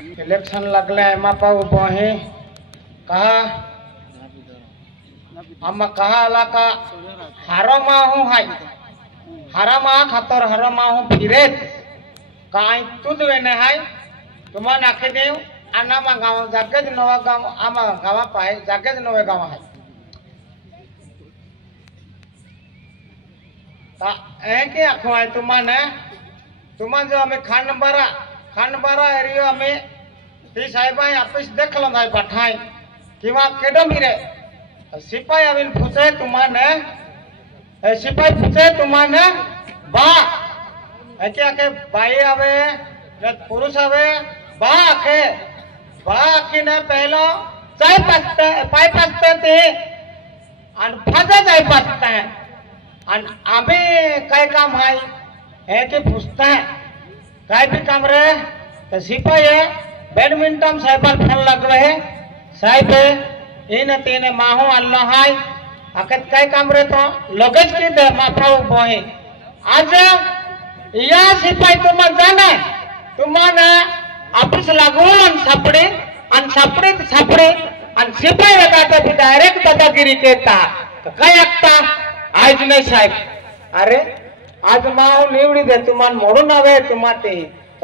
election लगले एमा पाऊ बहे कहा हम कहा इलाका हरमा हूँ हाई हरमा खतर हरमा हूँ फिरे कहीं तुद वेने हाई तुम्हारा नाखे देव आना मा गाँव जागे नवा गाँव आमा गाँव पाए जागे नवे गाँव है ता के अखवाए तुम्हारे जो हमें खानबारा एरिया हमें ती साहेबाई ऑफिस देख लो भाई बैठाई कि वहाँ केडो मिरे सिपाही अभी पूछे तुम्हारे सिपाही पूछे तुम्हारे बा क्या के भाई आवे पुरुष आवे बा आके ने पहलो चाय पसते थे और फजा चाय पसते हैं और हमें कई काम है कि पूछते हैं कई भी काम रहे तो सिपाही है बैडमिंटन साहब फोन लग रहे साहब इन तीन माहो अल्लाह हाय आकत कई काम रहे तो लगेज की दे माफा बोहे आज या सिपाही तुम जाने तुम्हारे ऑफिस लागून छपड़े अन सिपाही बताते भी डायरेक्ट दादागिरी कहता कई अक्ता आज नहीं साहब अरे आज माओ निवड़ी दे तुम्हार मोड़ून आवे तुम्हारे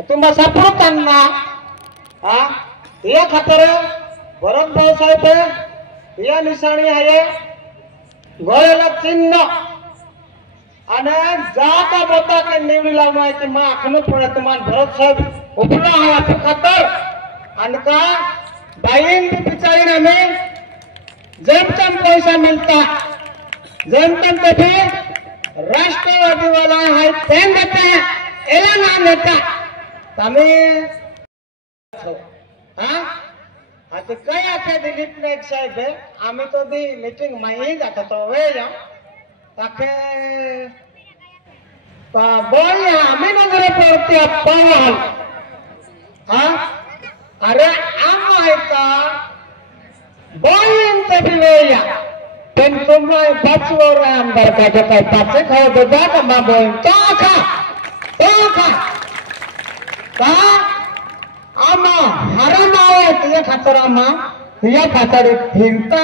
तुम सपड़ो करना हाँ ये खतर भरत भाव साहेब या निशाणी है गोयला चिन्ह अने जाता बता के निवड़ी लागना है कि माँ आखनो पड़े तुम्हार भरत साहेब उपला है तो खतर अनका बाइन भी बिचारी में जेब कम पैसा मिलता जेब कम तो भी राष्ट्रवादी वाला है पेन देते हैं एला नाम लेता तमें हाँ आज कई आखे दिलीप नायक साहेब है आम्ही तो दी मीटिंग में ही जाता तो वे जाओ ताके बोल आम्ही नजरे पड़ती अपन हाँ अरे आम है का बोल इनसे भी ले या पेन तुम्हारे बच्चों रे अंदर का जो कई पाचे खाओ तो जाकर माँ बोल तो खा आमा हरण आवे तिया खातर आमा तिया फाचाडी फिरता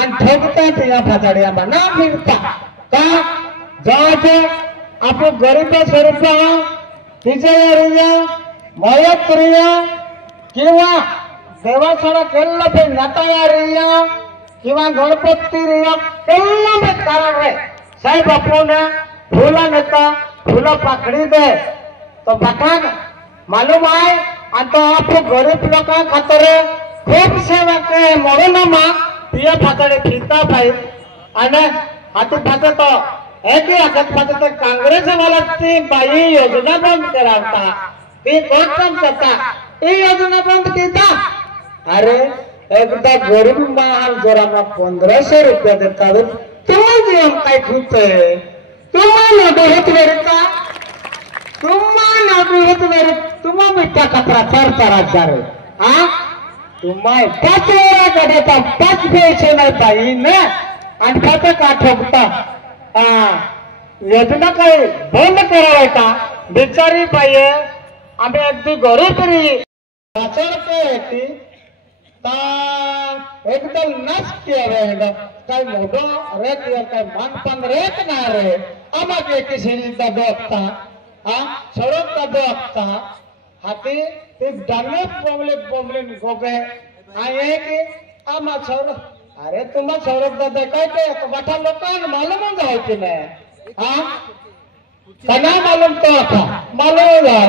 आणि ठोकता तिया फाचाडी आमा ना फिरता का जाते आपण गरीब स्वरूप तिचे रिया मयत रिया किंवा देवासना केल्ला पे नाता रिया किंवा गणपती रिया केल्ला पे कारण रे साहेब आपण फुला नेता फुला पाखडी दे तो बटान मालूम है तो आप गरीब लोग खातर खूब सेवा के मरण माँ पिया फातड़े खींचता भाई अने हाथी फाते तो एक ही आगत फाते तो कांग्रेस वाला ती बाई योजना बंद कराता ती बहुत कम करता ये योजना बंद कीता अरे एकदा गरीब माँ जोरा में 1500 रुपया देता है तुम्हें जी हम कई खूबते तुम्हें बहुत बेरता तुम्हा मिठा कपड़ा 4,000 हाँ तुम्हारे 5 वेळा गडता 5 पैसे नाही पाई ने आणखा का ठोकता हाँ योजना काही बंद करावे का बिचारी बाई आम्ही अगदी गरीब री 5 रुपये होती ता एकदम नस किया काही मोठो रेत काही मानपान रेत ना रे आम्हाला किसी दबता हाँ सड़क का दो अक्ता हाथी ते डाले बमले हो गए आए कि आमा सौरभ अरे तुम सौरभ दादा कहते तो बैठा लोग मालूम हो जाए कि मैं हाँ कना मालूम तो था मालूम हो जाए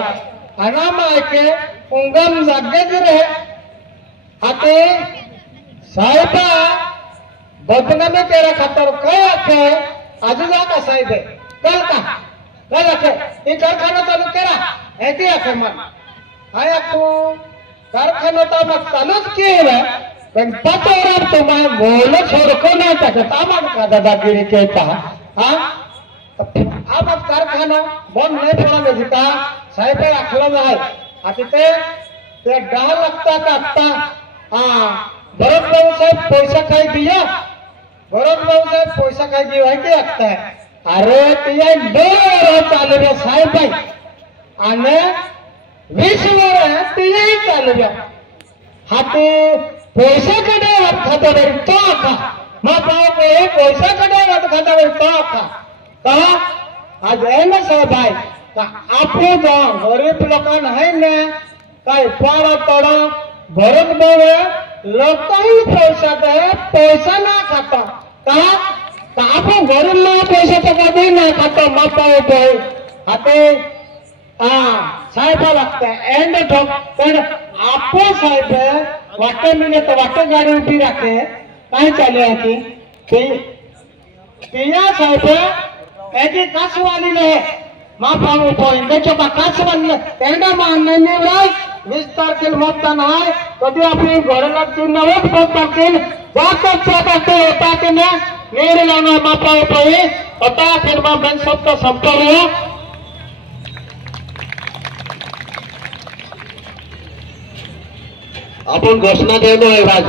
अनाम आए के उंगम जागे रहे हाथी साहिबा बदना में तेरा खतर कई आखे आज जाका साहिब कल का कल आखे ये कारखाना चालू केला ऐसी आखे मन आया तू कारखाना तो मत चालू किए पण 5 वर्ष तुम्हारे बोलो छोड़ को ना तक तामन का दादागिरी कहता हाँ अब कारखाना बंद नहीं पड़ा जिता साहिब आखलो में आती ते डाल लगता काटता हाँ भरत बाबू साहब पैसा खाई दिया भरत बाबू साहब पैसा खाई दिया है क्या लगता है अरे तिया 2 वर्ष चालू साहेब भाई आने 20 वर तेही चालू द्या हाते पैसा कडे खाता बरी तो खा मग पाव पैसा कडे खाता बरी तो खा का आज आहे ना साहेब आहे का आपले जाऊन गरीब लोकांना आहे ना काय पाडा तडा भरत बवे लोकांनी पैसा ना खाता का आपण गरीब लोक पैशाचा कधी ना खाता मग पाव हाते साहेबा लागतं एंड ठोक पण आपण साहेब वाटत मिळले तर वाटत गाडी उभी राखते काय चालू आहे की पिया साहेब याची कास वाली मापाव त्याच्या कास वाढलं त्यांना मानणे 20 तारखेला मतदान आहे कधी आपली घराला 9 तारखेला जातात येतात ना नेर लावणार मापाव आता फिर बन सबका संपर्क आपण घोषणा देतो आहे राज